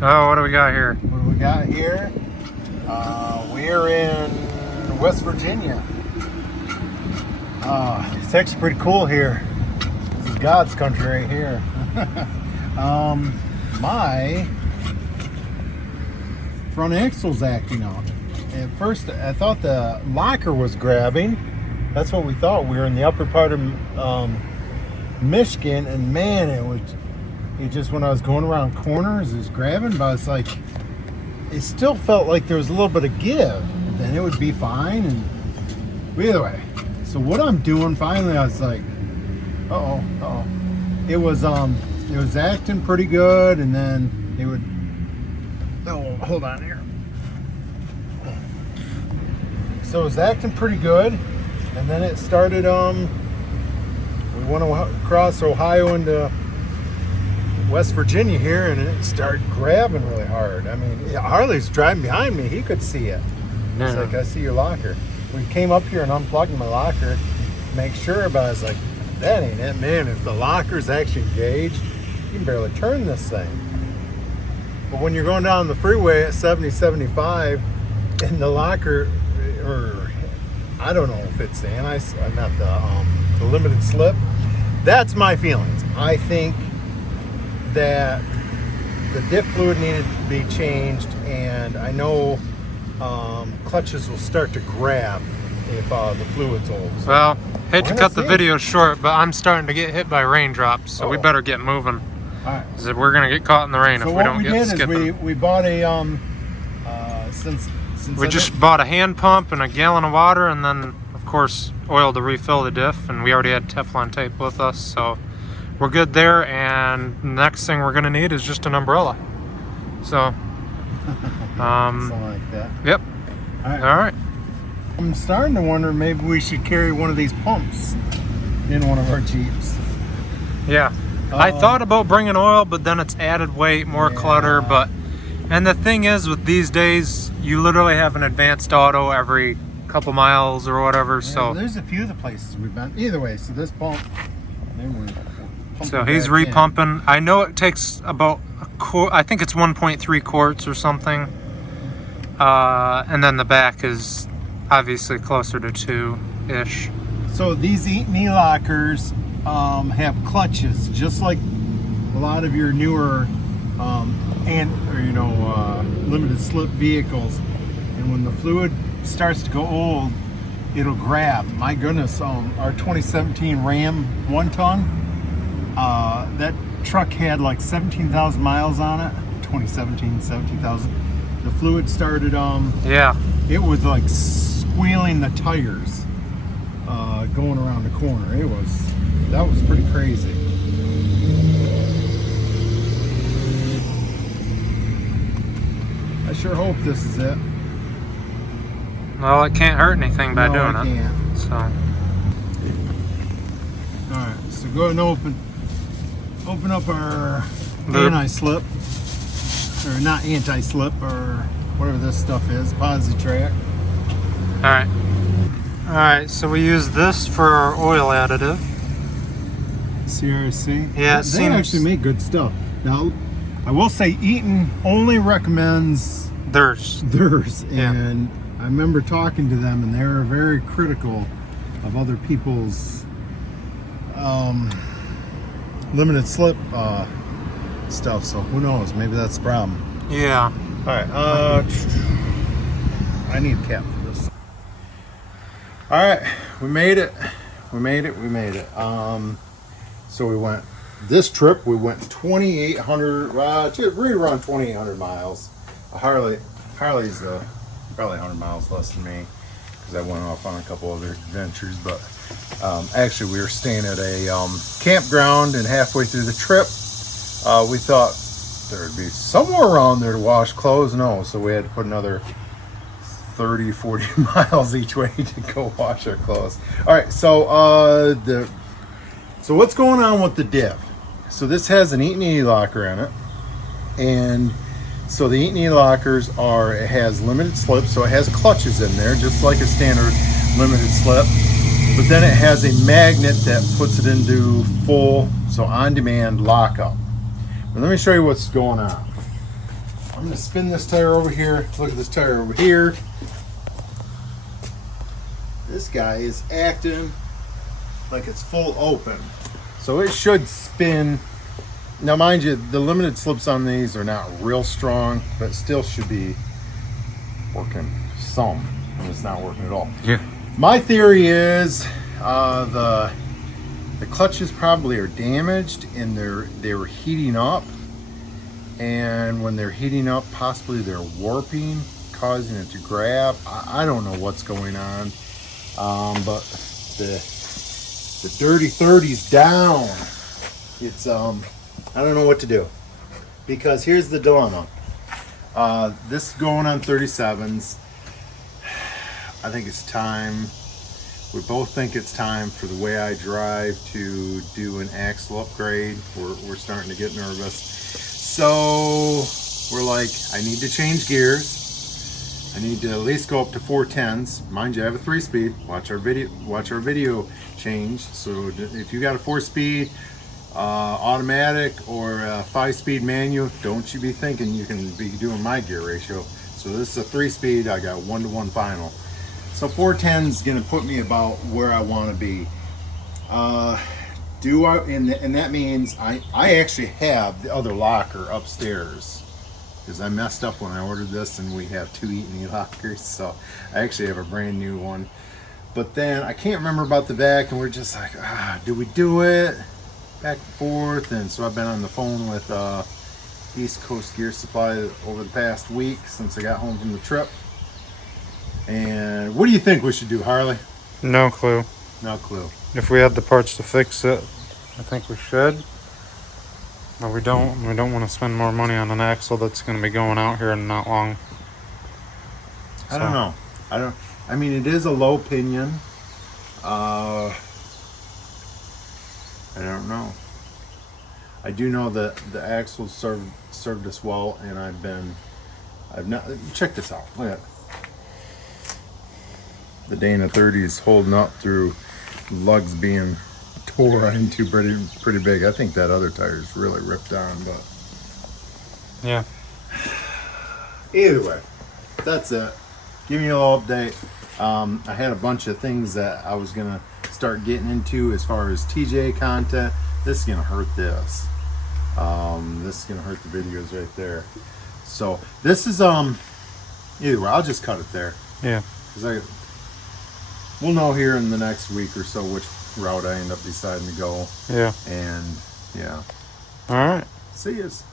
Oh, what do we got here? What do we got here? We're in West Virginia. It's actually pretty cool here. This is God's country right here. My front axle's acting out. At first, I thought the locker was grabbing. That's what we thought. We were in the upper part of Michigan, and man, it just, when I was going around corners, it was grabbing, but it's like, it still felt like there was a little bit of give, and then it would be fine. And either way, so what I'm doing, finally, I was like, it was acting pretty good, and then it would, hold on here. So it was acting pretty good, and then it started, we went across Ohio into West Virginia here, and it started grabbing really hard. I mean, Harley's driving behind me. He could see it. No. It's like, I see your locker. We came up here and unplugged my locker, make sure, but I was like, that ain't it, man. If the locker's actually engaged, you can barely turn this thing. But when you're going down the freeway at 70, 75, and the locker, or I don't know if it's the not the limited slip, that's my feelings. I think that the diff fluid needed to be changed, and I know clutches will start to grab if the fluid's old. So, well, hate to cut the video short, but I'm starting to get hit by raindrops, so we better get moving. All right. Because we're gonna get caught in the rain if we don't get skipping. So what we did is we bought a since we just bought a hand pump and a gallon of water, and then of course oil to refill the diff, and we already had Teflon tape with us, so we're good there. And the next thing we're gonna need is just an umbrella. So something like that. Yep. All right. I'm starting to wonder, maybe we should carry one of these pumps in one of our Jeeps. Yeah. I thought about bringing oil, but then it's added weight, more clutter. And the thing is, with these days, you literally have an advanced auto every couple miles or whatever. Yeah, so there's a few of the places we've been. Either way, so this pump. So he's repumping. I know it takes about a quart. I think it's 1.3 quarts or something. And then the back is obviously closer to 2-ish. So these knee lockers have clutches, just like a lot of your newer limited slip vehicles. And when the fluid starts to go old, it'll grab. My goodness, our 2017 Ram 1-ton, that truck had like 17,000 miles on it. 2017, 17,000. The fluid started, it was like squealing the tires going around the corner. That was pretty crazy. I sure hope this is it. Well, it can't hurt anything by doing it. Can't. So. Alright, so go ahead and open up our anti-slip. Or not anti-slip, or whatever this stuff is, Positrack. Alright, so we use this for our oil additive. CRC. Yeah, they actually make good stuff. Now, I will say Eaton only recommends theirs. And I remember talking to them, and they were very critical of other people's limited slip stuff. So who knows? Maybe that's the problem. Yeah. All right. I need a cap for this. All right, we made it. So we went this trip. We went 2,800. Right around 2,800 miles. Harley's probably 100 miles less than me, because I went off on a couple other adventures. But actually, we were staying at a campground, and halfway through the trip, we thought there'd be somewhere around there to wash clothes. No, so we had to put another 30, 40 miles each way to go wash our clothes. All right, so so what's going on with the diff? So this has an Eaton E-locker in it, and so the Eaton E-lockers it has limited slip, so it has clutches in there, just like a standard limited slip. But then it has a magnet that puts it into full, so on-demand lockup. But let me show you what's going on. I'm gonna spin this tire over here. Look at this tire over here. This guy is acting like it's full open. So it should spin. Now mind you, the limited slips on these are not real strong, but still should be working some, and it's not working at all. Yeah. My theory is the clutches probably are damaged and they were heating up, and when they're heating up, possibly they're warping, causing it to grab. I don't know what's going on, but the dirty 30's down. It's I don't know what to do, because here's the dilemma. This is going on 37s. I think it's time. We both think it's time for the way I drive to do an axle upgrade. We're starting to get nervous. So we're like, I need to change gears. I need to at least go up to 410s. Mind you, I have a 3-speed. Watch our video change. So if you got a 4-speed automatic or a 5-speed manual, don't you be thinking you can be doing my gear ratio. So this is a 3-speed. I got 1-to-1 final. So 410 is going to put me about where I want to be. And that means I actually have the other locker upstairs, because I messed up when I ordered this, and we have 2 Eaton lockers. So I actually have a brand new one. But then I can't remember about the back, and we're just like, do we do it? Back and forth. And so I've been on the phone with East Coast Gear Supply over the past week since I got home from the trip. And what do you think we should do, Harley? No clue. No clue. If we had the parts to fix it, I think we should. But we don't. We don't want to spend more money on an axle that's going to be going out here in not long. I don't know. I mean, it is a low pinion. I don't know. I do know that the axle served us well, and I've not. Check this out. Look at that. The Dana 30 is holding up through lugs being tore into pretty big. I think that other tire is really ripped on, but Yeah. either way, that's it. Give me a little update. I had a bunch of things that I was gonna start getting into as far as TJ content. This is gonna hurt this. This is gonna hurt the videos right there. So this is either way, I'll just cut it there. Yeah. We'll know here in the next week or so which route I end up deciding to go. Yeah. And yeah. All right. See yous.